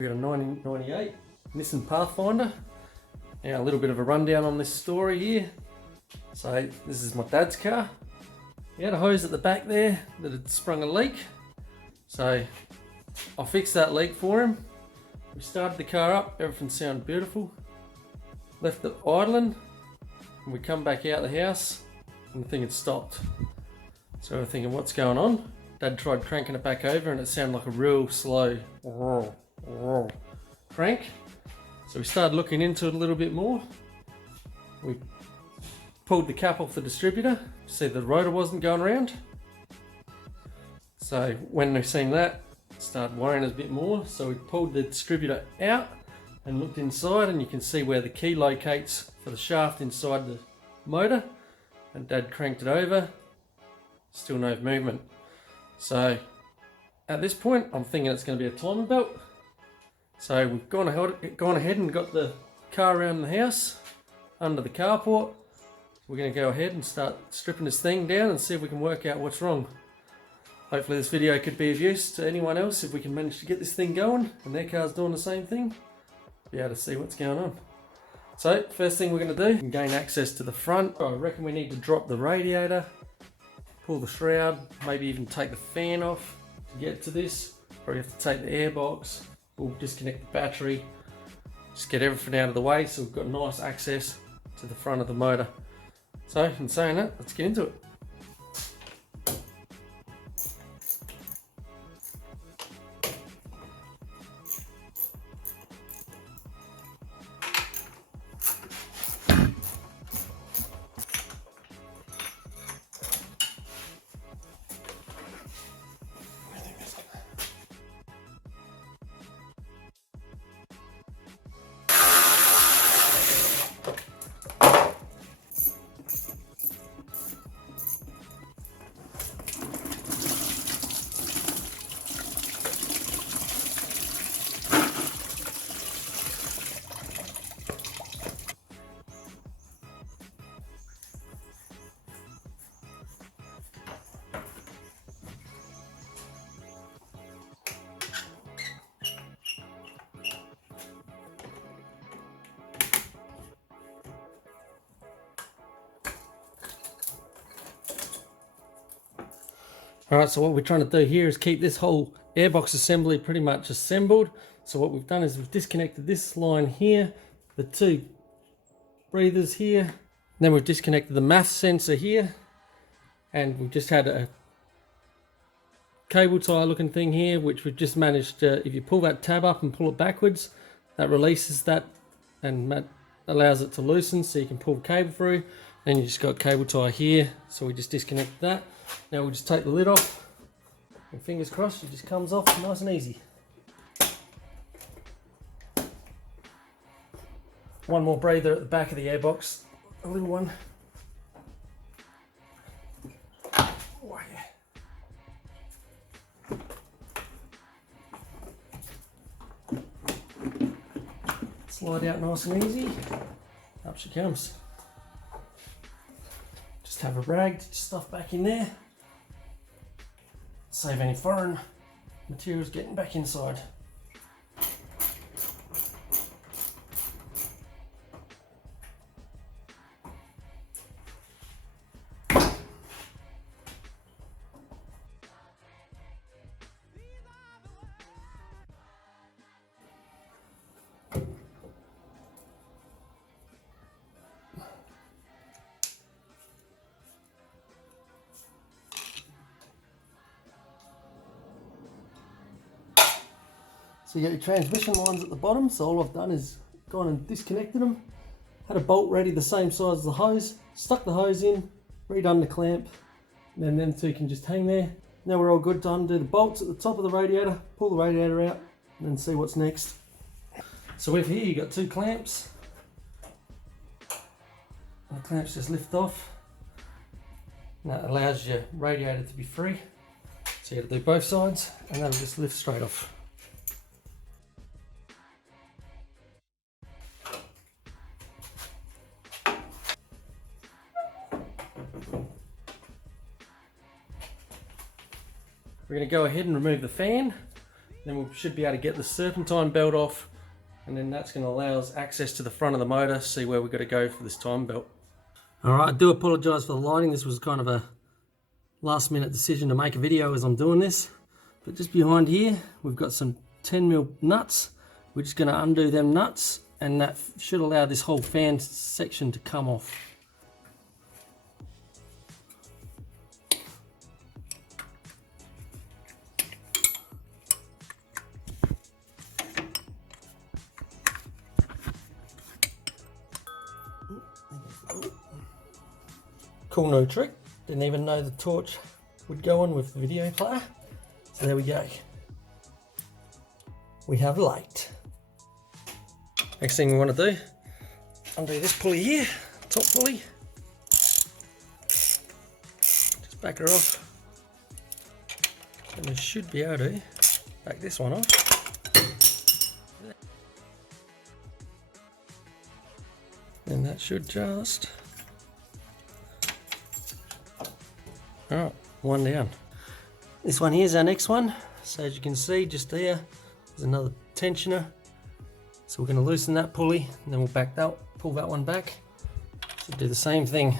We got a 1998 Nissan Pathfinder. Now a little bit of a rundown on this story here. So this is my dad's car. He had a hose at the back there that had sprung a leak. So I fixed that leak for him. We started the car up, everything sounded beautiful. Left it idling, and we come back out the house and the thing had stopped. So we're thinking, what's going on? Dad tried cranking it back over and it sounded like a real slow crank. So we started looking into it a little bit more. We pulled the cap off the distributor to see the rotor wasn't going around. So when we seen that, started worrying us a bit more. So we pulled the distributor out and looked inside, and you can see where the key locates for the shaft inside the motor. And Dad cranked it over, still no movement. So at this point, I'm thinking it's going to be a timing belt. So we've gone ahead and got the car around the house under the carport. We're going to go ahead and start stripping this thing down and see if we can work out what's wrong. Hopefully this video could be of use to anyone else if we can manage to get this thing going and their car's doing the same thing. Be able to see what's going on. So first thing we're going to do, gain access to the front. I reckon we need to drop the radiator, pull the shroud, maybe even take the fan off to get to this. Probably have to take the airbox. We'll disconnect the battery, just get everything out of the way so we've got nice access to the front of the motor. So in saying that, let's get into it. Alright, so what we're trying to do here is keep this whole airbox assembly pretty much assembled. So what we've done is we've disconnected this line here, the two breathers here, then we've disconnected the math sensor here, and we've just had a cable tie looking thing here, which we've just managed to, if you pull that tab up and pull it backwards, that releases that and that allows it to loosen so you can pull the cable through. Then you just got cable tie here, so we just disconnected that. Now we'll just take the lid off, and fingers crossed it just comes off nice and easy. One more breather at the back of the airbox, a little one. Oh, yeah. Slide out nice and easy, up she comes. Just have a rag to stuff back in there. Save any foreign materials getting back inside. So you got your transmission lines at the bottom, so all I've done is gone and disconnected them. Had a bolt ready the same size as the hose, stuck the hose in, redone the clamp, and then them two can just hang there. Now we're all good to undo the bolts at the top of the radiator, pull the radiator out, and then see what's next. So with here you got two clamps. And the clamps just lift off. And that allows your radiator to be free. So you got to do both sides, and that'll just lift straight off. We're going to go ahead and remove the fan. Then we should be able to get the serpentine belt off, and then that's going to allow us access to the front of the motor, see where we've got to go for this time belt. Alright, I do apologise for the lighting. This was kind of a last minute decision to make a video as I'm doing this. But just behind here, we've got some 10mm nuts. We're just going to undo them nuts, and that should allow this whole fan section to come off. Cool new trick. Didn't even know the torch would go on with the video player. So there we go. We have light. Next thing we want to do, undo this pulley here, top pulley. Just back her off. And we should be able to back this one off. And that should just... Alright, one down. This one here is our next one. So as you can see, just there, there's another tensioner. So we're going to loosen that pulley, and then we'll back that, pull that one back. So do the same thing.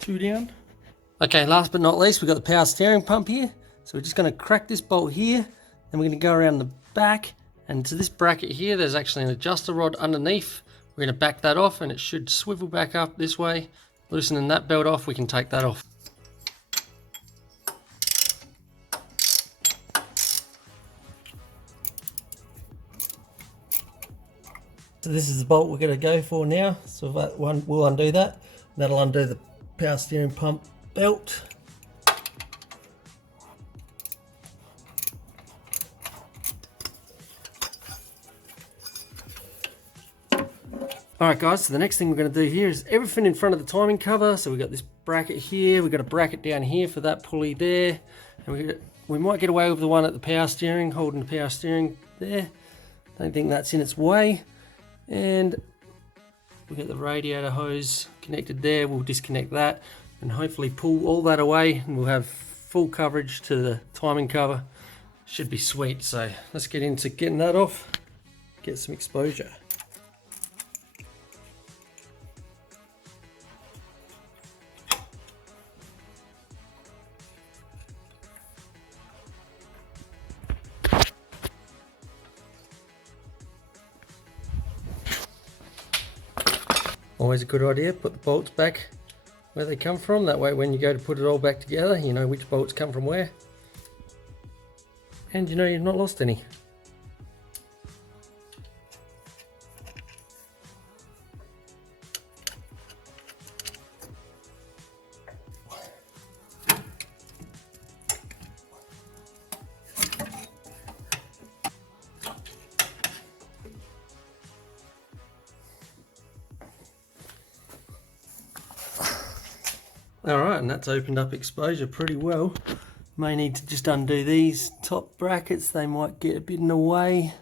Two down. Okay, last but not least, we've got the power steering pump here. So we're just going to crack this bolt here, then we're going to go around the back, and to this bracket here there's actually an adjuster rod underneath. We're going to back that off, and it should swivel back up this way. Loosening that belt off, we can take that off. So this is the bolt we're going to go for now. So that one will undo that. That'll undo the power steering pump belt. Alright guys, so the next thing we're going to do here is everything in front of the timing cover. So we've got this bracket here, we've got a bracket down here for that pulley there. And we might get away with the one at the power steering, holding the power steering there. Don't think that's in its way. And we've got the radiator hose connected there. We'll disconnect that and hopefully pull all that away, and we'll have full coverage to the timing cover. Should be sweet. So let's get into getting that off, get some exposure. Always a good idea, put the bolts back where they come from. That way when you go to put it all back together, you know which bolts come from where. And you know you've not lost any. Alright, and that's opened up exposure pretty well. May need to just undo these top brackets, they might get a bit in the way.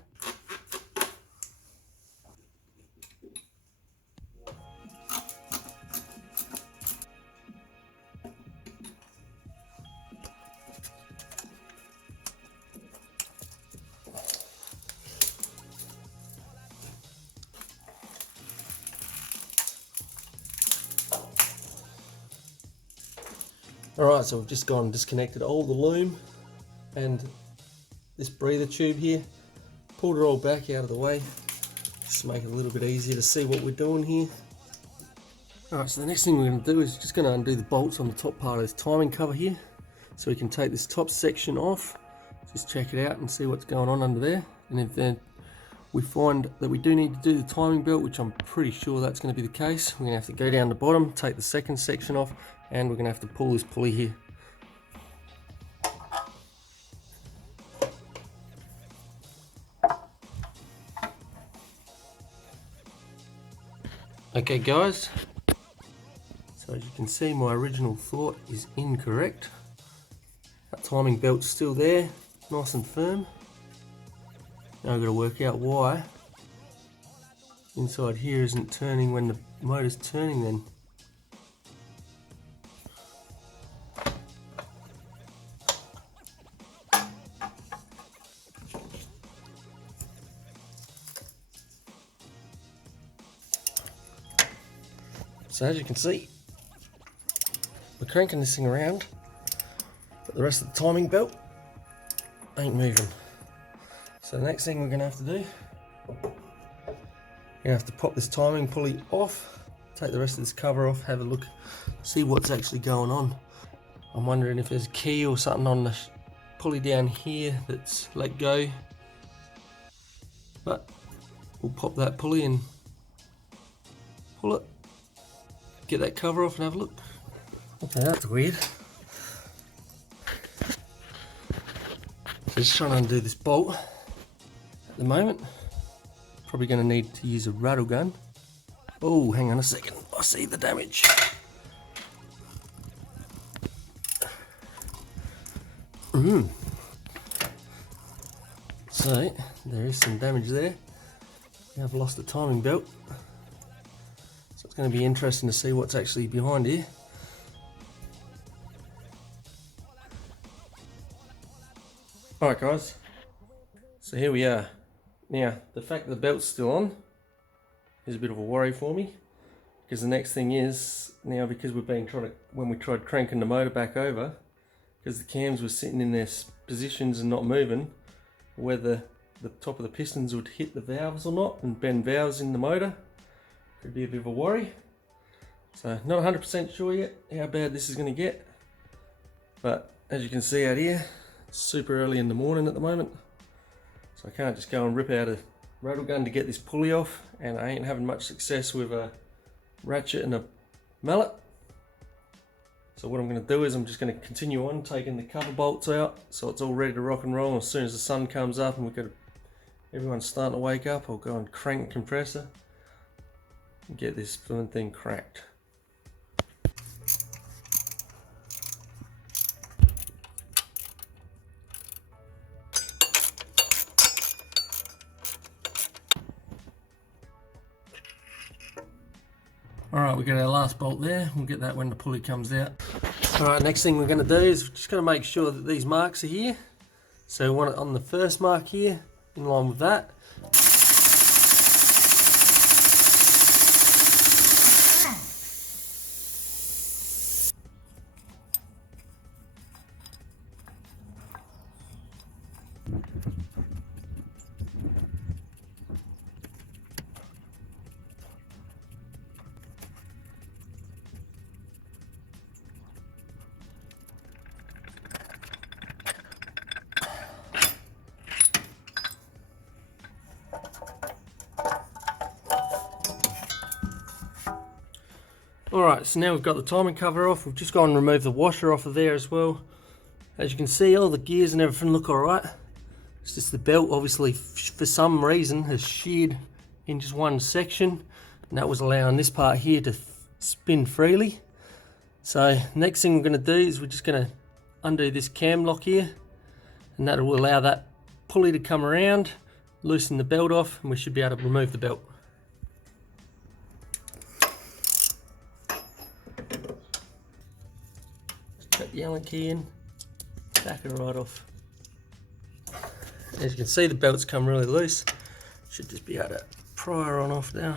Alright, so we've just gone and disconnected all the loom and this breather tube here, pulled it all back out of the way, just to make it a little bit easier to see what we're doing here. Alright, so the next thing we're going to do is just going to undo the bolts on the top part of this timing cover here, so we can take this top section off, just check it out and see what's going on under there. And if then we find that we do need to do the timing belt, which I'm pretty sure that's going to be the case, we're going to have to go down the bottom, take the second section off, and we're going to have to pull this pulley here. Okay guys, so as you can see my original thought is incorrect. That timing belt's still there, nice and firm. Now I've got to work out why inside here isn't turning when the motor's turning then. So as you can see, we're cranking this thing around, but the rest of the timing belt ain't moving. So the next thing we're going to have to do, we're going to have to pop this timing pulley off, take the rest of this cover off, have a look, see what's actually going on. I'm wondering if there's a key or something on the pulley down here that's let go. But we'll pop that pulley and pull it, get that cover off and have a look. Okay, that's weird. So just trying to undo this bolt at the moment. Probably going to need to use a rattle gun. Oh, hang on a second, I see the damage. So there is some damage there. I've lost the timing belt. So it's going to be interesting to see what's actually behind here. Alright guys, so here we are. Now, the fact that the belt's still on is a bit of a worry for me, because the next thing is, now because we've been when we tried cranking the motor back over, because the cams were sitting in their positions and not moving, whether the top of the pistons would hit the valves or not and bend valves in the motor could be a bit of a worry. So not 100% sure yet how bad this is going to get, but as you can see out here, it's super early in the morning at the moment, so I can't just go and rip out a rattle gun to get this pulley off, and I ain't having much success with a ratchet and a mallet. So what I'm going to do is I'm just going to continue on taking the cover bolts out so it's all ready to rock and roll. As soon as the sun comes up and everyone's starting to wake up, I'll go and crank the compressor and get this flipping thing cracked. Alright, we got our last bolt there. We'll get that when the pulley comes out. Alright, next thing we're going to do is just going to make sure that these marks are here. So we want it on the first mark here, in line with that. Alright, so now we've got the timing cover off. We've just gone and removed the washer off of there as well. As you can see, all the gears and everything look alright. It's just the belt obviously for some reason has sheared in just one section, and that was allowing this part here to spin freely. So next thing we're going to do is we're just going to undo this cam lock here, and that will allow that pulley to come around, loosen the belt off, and we should be able to remove the belt. Cut the Allen key in, back it right off. As you can see, the belt's come really loose. Should just be able to pry her on off now.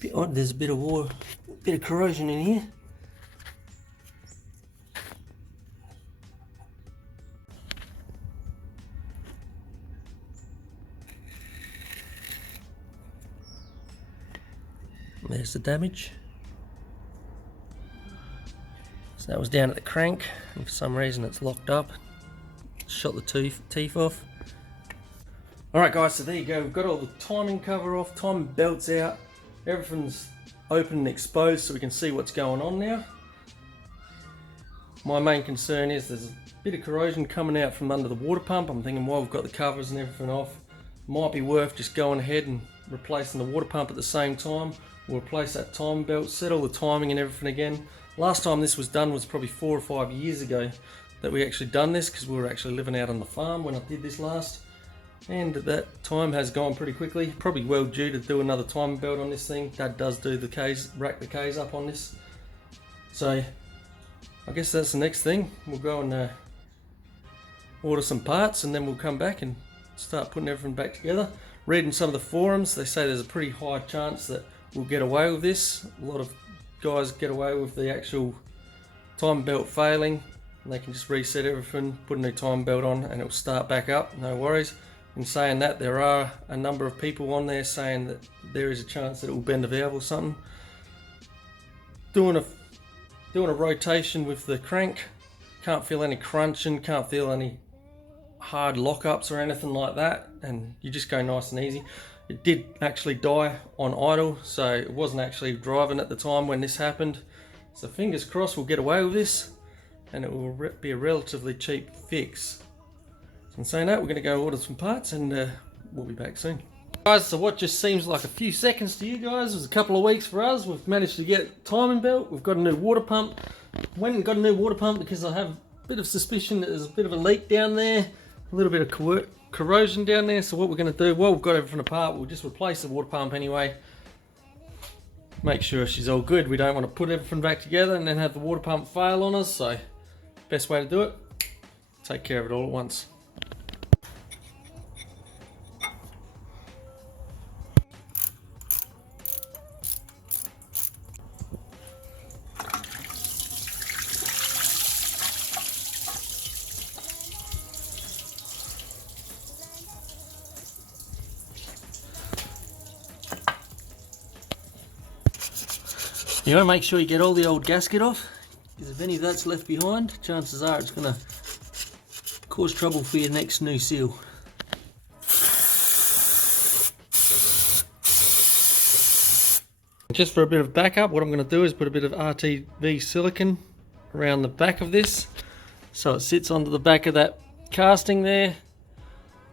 Bit odd, there's a bit of corrosion in here. There's the damage. So that was down at the crank, and for some reason it's locked up. Shot the teeth off. Alright guys, so there you go. We've got all the timing cover off, timing belts out. Everything's open and exposed so we can see what's going on now. My main concern is there's a bit of corrosion coming out from under the water pump. I'm thinking while we've got the covers and everything off, might be worth just going ahead and replacing the water pump at the same time, We'll replace that timing belt, set all the timing and everything again. Last time this was done was probably 4 or 5 years ago that we actually done this, because we were actually living out on the farm when I did this last. And that time has gone pretty quickly. Probably well due to do another timing belt on this thing. Dad does do the K's, rack the K's up on this. So I guess that's the next thing. We'll go and order some parts, and then we'll come back and start putting everything back together. Reading some of the forums, they say there's a pretty high chance that we'll get away with this. A lot of guys get away with the actual timing belt failing, and they can just reset everything, put a new timing belt on, and it'll start back up, no worries. In saying that, there are a number of people on there saying that there is a chance that it will bend a valve or something. Doing a rotation with the crank, can't feel any crunching, can't feel any hard lockups or anything like that, and you just go nice and easy. It did actually die on idle, so it wasn't actually driving at the time when this happened. So fingers crossed we'll get away with this, and it will be a relatively cheap fix. So in saying that, we're going to go order some parts, and we'll be back soon. Guys, so what just seems like a few seconds to you guys was a couple of weeks for us. We've managed to get timing belt, we've got a new water pump. Went and got a new water pump because I have a bit of suspicion that there's a bit of a leak down there, a little bit of corrosion down there. So what we're going to do, well, we've got everything apart, we'll just replace the water pump anyway. Make sure she's all good. We don't want to put everything back together and then have the water pump fail on us. So best way to do it, take care of it all at once. You want to make sure you get all the old gasket off, because if any of that's left behind, chances are it's going to cause trouble for your next new seal. Just for a bit of backup, what I'm going to do is put a bit of RTV silicone around the back of this, so it sits onto the back of that casting there,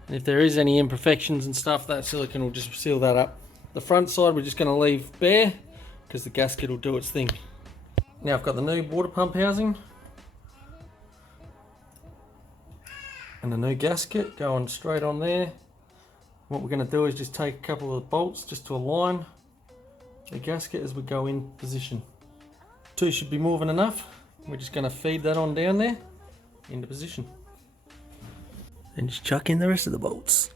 and if there is any imperfections and stuff, that silicone will just seal that up. The front side we're just going to leave bare, because the gasket will do its thing. Now I've got the new water pump housing and the new gasket going straight on there. What we're going to do is just take a couple of the bolts just to align the gasket as we go in position. 2 should be more than enough. We're just going to feed that on down there into position. And just chuck in the rest of the bolts.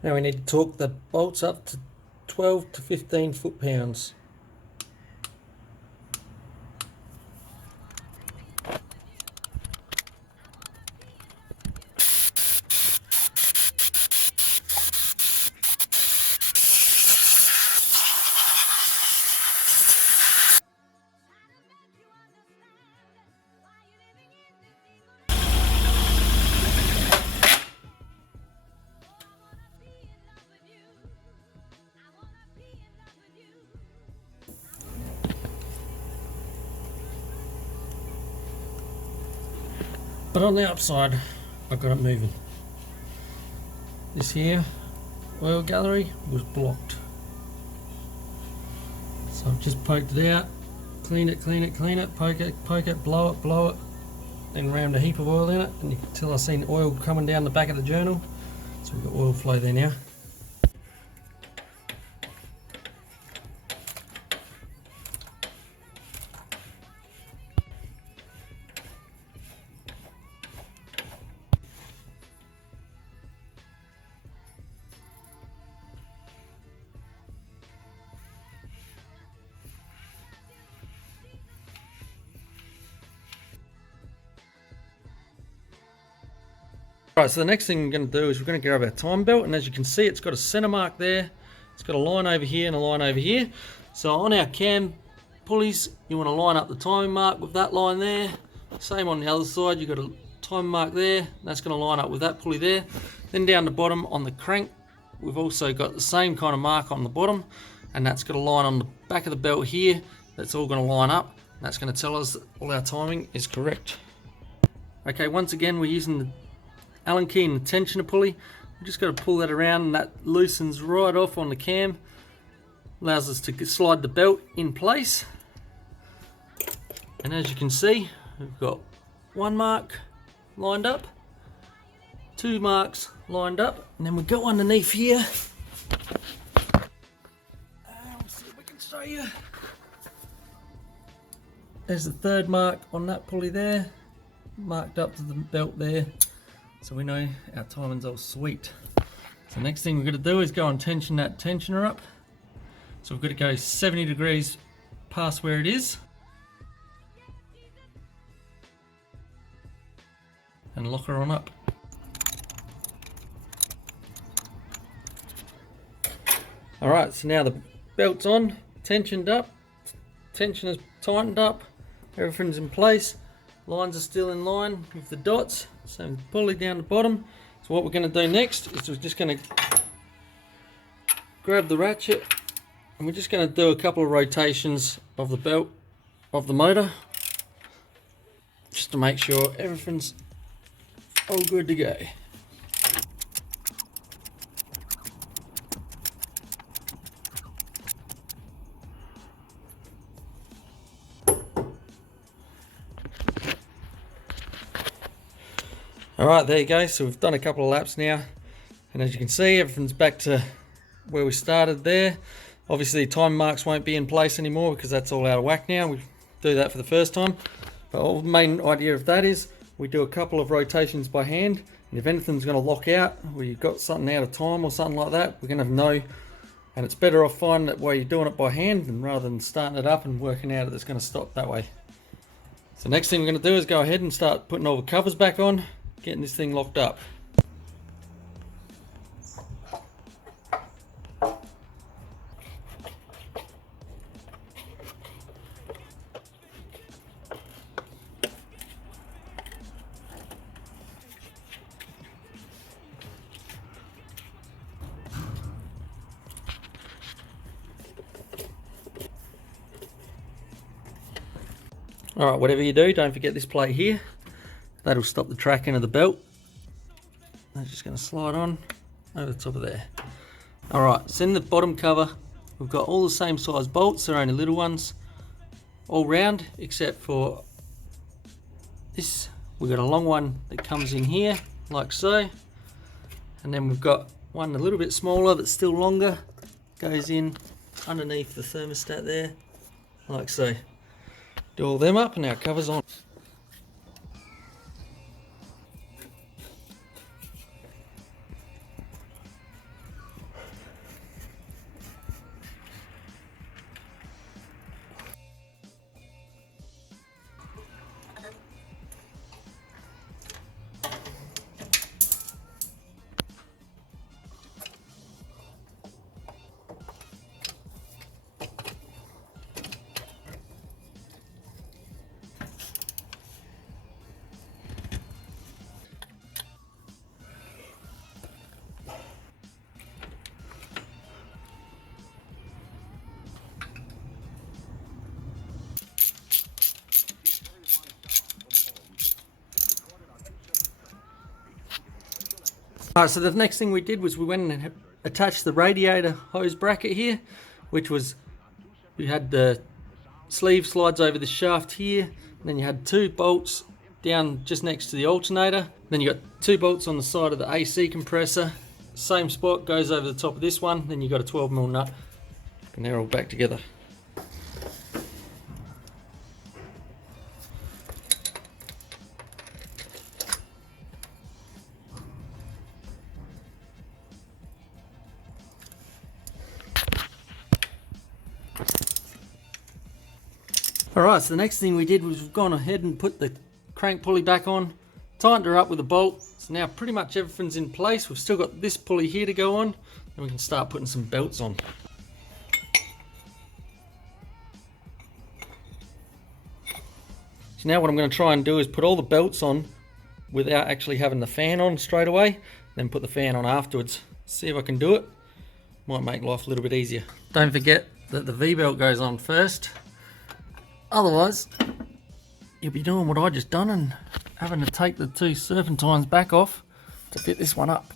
Now we need to torque the bolts up to 12 to 15 foot-pounds. But on the upside, I've got it moving. This here oil gallery was blocked. So I've just poked it out, clean it, poke it, blow it, then rammed a heap of oil in it, and you can tell I've seen oil coming down the back of the journal. So we've got oil flow there now. Right, so the next thing we're going to do is we're going to grab our time belt, and as you can see, it's got a center mark there. It's got a line over here and a line over here. So on our cam pulleys, you want to line up the timing mark with that line there. Same on the other side, you've got a time mark there. That's going to line up with that pulley there. Then down the bottom on the crank, we've also got the same kind of mark on the bottom. and that's got a line on the back of the belt here that's all going to line up. That's going to tell us that all our timing is correct. Okay, once again we're using the Allen key and the tensioner pulley. We just got to pull that around and that loosens right off on the cam. Allows us to slide the belt in place. And as you can see, we've got one mark lined up, two marks lined up, and then we go underneath here. Let's see if we can show you. There's the third mark on that pulley there, marked up to the belt there, so we know our timing's all sweet. So next thing we're going to do is go and tension that tensioner up. So we've got to go 70 degrees past where it is, and lock her on up. Alright, so now the belt's on, tensioned up, tensioner's tightened up, everything's in place, lines are still in line with the dots, same with the pulley down the bottom. So what we're going to do next is we're just going to grab the ratchet and we're just going to do a couple of rotations of the belt of the motor just to make sure everything's all good to go. Alright, there you go. So we've done a couple of laps now, and as you can see, everything's back to where we started there. Obviously time marks won't be in place anymore because that's all out of whack now. We do that for the first time, but the main idea of that is we do a couple of rotations by hand, and if anything's going to lock out, or you've got something out of time or something like that, we're going to know. And it's better off finding that way you're doing it by hand than rather than starting it up and working out that it's going to stop that way. So next thing we're going to do is go ahead and start putting all the covers back on, getting this thing locked up. Alright, whatever you do, don't forget this plate here. That'll stop the tracking of the belt. That's just going to slide on over the top of there. Alright, so in the bottom cover, we've got all the same size bolts. They're only little ones, all round, except for this. We've got a long one that comes in here, like so. And then we've got one a little bit smaller that's still longer, goes in underneath the thermostat there, like so. Do all them up and our cover's on. Alright, so the next thing we did was we went and attached the radiator hose bracket here, which was, we had the sleeve slides over the shaft here, and then you had two bolts down just next to the alternator, then you got two bolts on the side of the AC compressor, same spot goes over the top of this one, then you got a 12mm nut, and they're all back together. Alright, so the next thing we did was we've gone ahead and put the crank pulley back on, tightened her up with a bolt. So now pretty much everything's in place. We've still got this pulley here to go on, and we can start putting some belts on. So now what I'm going to try and do is put all the belts on without actually having the fan on straight away, then put the fan on afterwards. See if I can do it. Might make life a little bit easier. Don't forget that the V-belt goes on first. Otherwise, you'll be doing what I just done and having to take the 2 serpentines back off to fit this one up.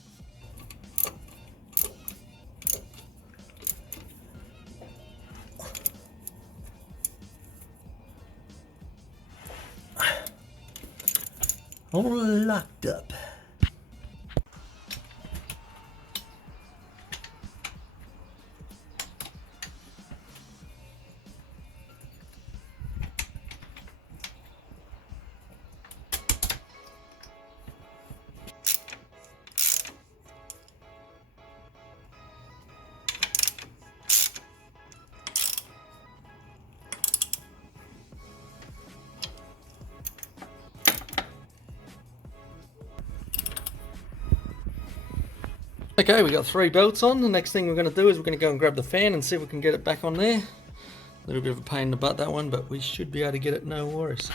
All locked up. Okay, we got 3 belts on. The next thing we're going to do is we're going to go and grab the fan and see if we can get it back on there. A little bit of a pain in the butt, that one, but we should be able to get it, no worries.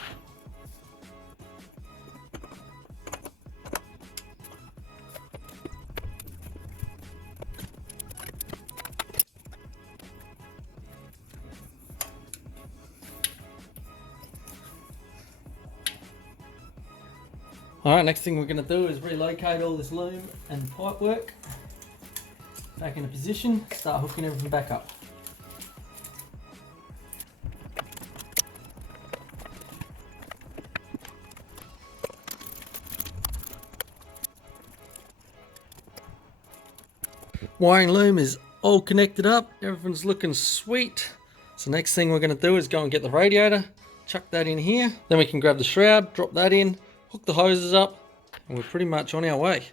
Alright, next thing we're going to do is relocate all this loom and pipe work back into position, start hooking everything back up. Wiring loom is all connected up, everything's looking sweet. So next thing we're going to do is go and get the radiator, chuck that in here, then we can grab the shroud, drop that in, hook the hoses up, and we're pretty much on our way.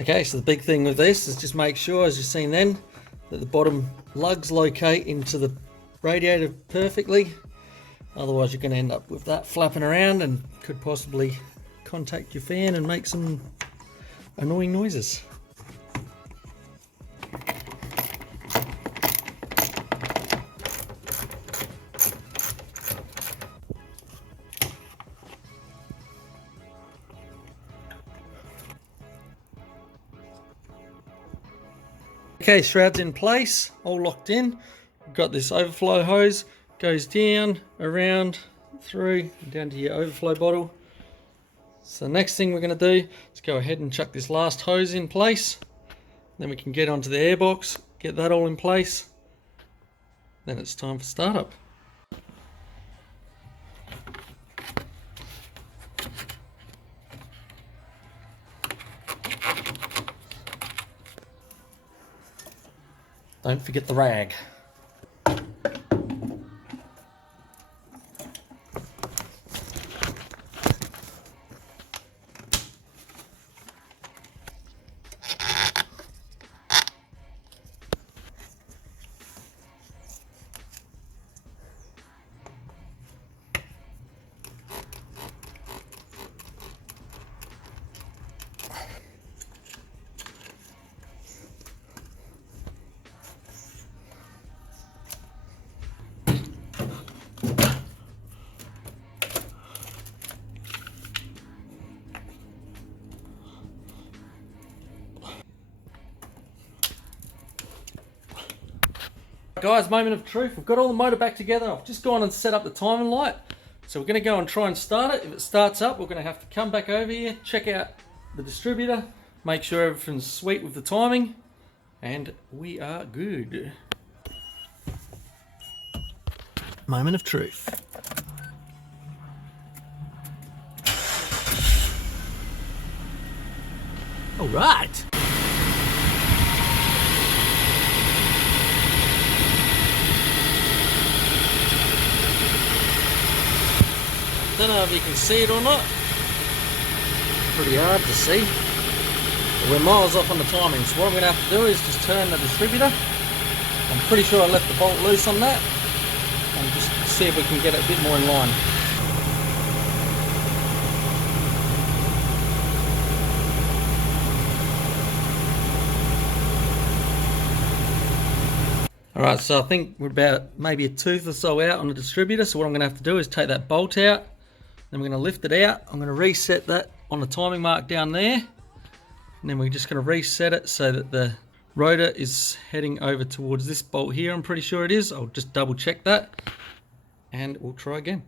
Okay, so the big thing with this is just make sure, as you've seen then, that the bottom lugs locate into the radiator perfectly. Otherwise you're going to end up with that flapping around and could possibly contact your fan and make some annoying noises. Okay, shroud's in place, all locked in. We've got this overflow hose, goes down, around, through, down to your overflow bottle. So the next thing we're going to do is go ahead and chuck this last hose in place. Then we can get onto the airbox, get that all in place. Then it's time for startup. Don't forget the rag. Guys, moment of truth. We've got all the motor back together. I've just gone and set up the timing light. So we're going to go and try and start it. If it starts up, we're going to have to come back over here, check out the distributor, make sure everything's sweet with the timing, and we are good. Moment of truth. All right. Don't know if you can see it or not. Pretty hard to see. But we're miles off on the timing, so what I'm going to have to do is just turn the distributor. I'm pretty sure I left the bolt loose on that, and just see if we can get it a bit more in line. Alright, so I think we're about maybe a tooth or so out on the distributor, so what I'm going to have to do is take that bolt out, then we're going to lift it out. I'm going to reset that on the timing mark down there, and then we're just going to reset it so that the rotor is heading over towards this bolt here. I'm pretty sure it is. I'll just double check that, and we'll try again.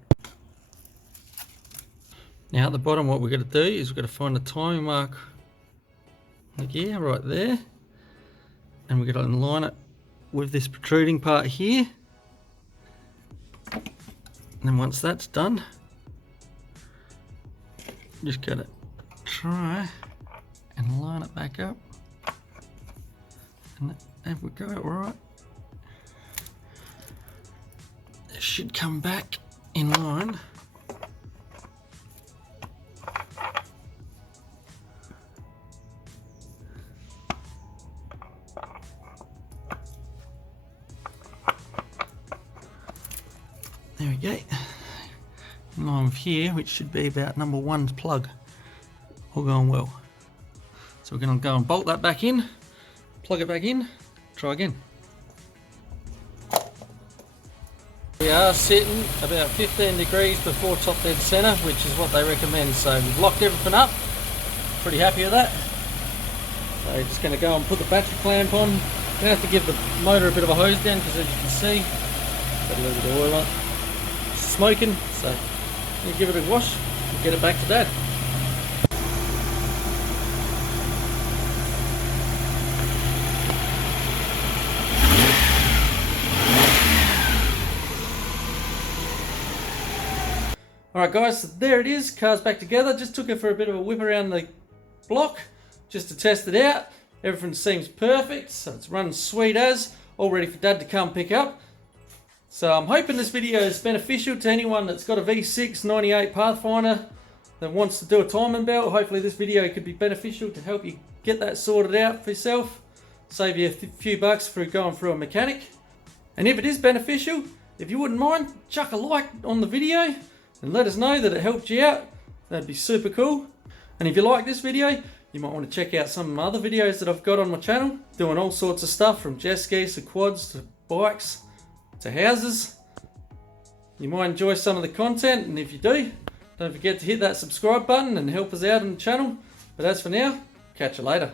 Now at the bottom, what we're going to do is we're going to find the timing mark, like here, right there, and we're going to align it with this protruding part here. And then once that's done, just got to try and line it back up, and there we go. Right, it should come back in line. There we go, in line with here, which should be about number 1's plug. All going well. So we're going to go and bolt that back in, plug it back in, try again. We are sitting about 15 degrees before top dead center, which is what they recommend. So we've locked everything up, pretty happy with that. So just going to go and put the battery clamp on. Going to have to give the motor a bit of a hose down, because as you can see, got a little bit of oil on it. Smoking, so we'll give it a wash and get it back to Dad. Alright guys, so there it is, car's back together. Just took it for a bit of a whip around the block just to test it out. Everything seems perfect, so it's running sweet as, all ready for Dad to come pick up. So I'm hoping this video is beneficial to anyone that's got a V6 98 Pathfinder that wants to do a timing belt. Hopefully this video could be beneficial to help you get that sorted out for yourself. Save you a few bucks through going through a mechanic. And if it is beneficial, if you wouldn't mind, chuck a like on the video and let us know that it helped you out. That'd be super cool. And if you like this video, you might want to check out some of my other videos that I've got on my channel, doing all sorts of stuff from jet skis to quads to bikes to houses. You might enjoy some of the content, and if you do, don't forget to hit that subscribe button and help us out on the channel. But as for now, catch you later.